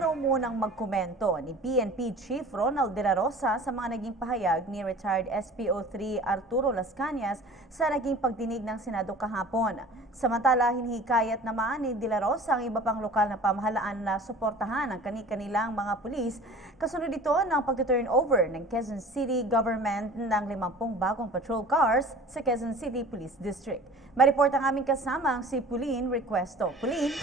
raw munang magkomento ni PNP Chief Ronald De La Rosa sa mga naging pahayag ni retired SPO3 Arturo Las Cañas sa naging pagdinig ng Senado kahapon. Samantala, hinihikayat naman ni De La Rosa ang iba pang lokal na pamahalaan na suportahan ang kanilang mga pulis kasunod ito ng pag-turnover ng Quezon City Government ng 50 bagong patrol cars sa Quezon City Police District. Mareport ang aming kasamang si Pauline Requesto. Pauline?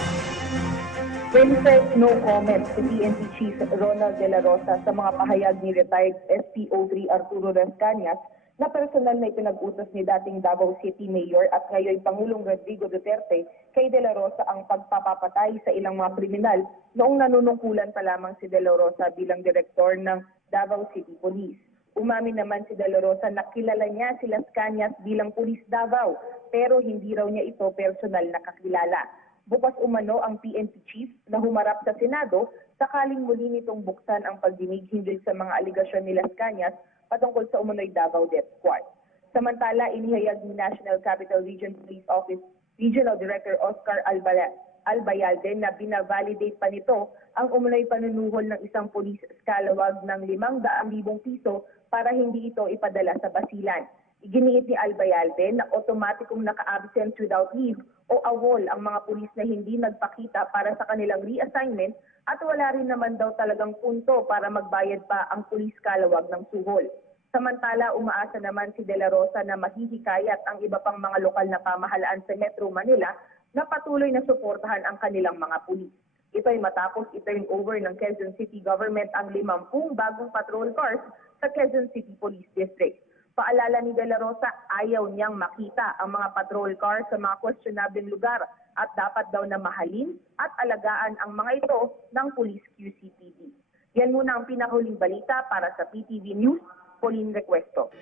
First, no comment si PNP Chief Ronald De La Rosa sa mga pahayag ni retired SPO3 Arturo Las Cañas na personal na ipinag-utos ni dating Davao City Mayor at ngayon Pangulong Rodrigo Duterte kay De La Rosa ang pagpapapatay sa ilang mga kriminal noong nanunungkulan pa lamang si De La Rosa bilang direktor ng Davao City Police. Umamin naman si De La Rosa na kilala niya si Las Cañas bilang Pulis Davao pero hindi raw niya ito personal na kakilala. Bukas umano ang PNP Chief na humarap sa Senado sakaling muli nitong buksan ang pagdinig hinggil sa mga aligasyon ni Las Cañas patungkol sa umunoy Davao Death Squad. Samantala, inihayag ni National Capital Region Police Office Regional Director Oscar Albayalde na binavalidate pa nito ang umunoy panunuhol ng isang police scalawag ng 500,000 piso para hindi ito ipadala sa basilan. Iginiit ni Albayalde na otomatikong naka-absent without leave o AWOL ang mga pulis na hindi nagpakita para sa kanilang reassignment at wala rin naman daw talagang punto para magbayad pa ang pulis kalawag ng suhol. Samantala, umaasa naman si De La Rosa na mahihikayat ang iba pang mga lokal na pamahalaan sa Metro Manila na patuloy na suportahan ang kanilang mga pulis. Ito ay matapos i-turn over ng Quezon City Government ang 50 bagong patrol cars sa Quezon City Police District. Paalala ni De La Rosa, ayaw niyang makita ang mga patrol car sa mga questionable lugar at dapat daw na mahalin at alagaan ang mga ito ng Police QCPD. Yan muna ang pinakahuling balita para sa PTV News. Pauline Requesto.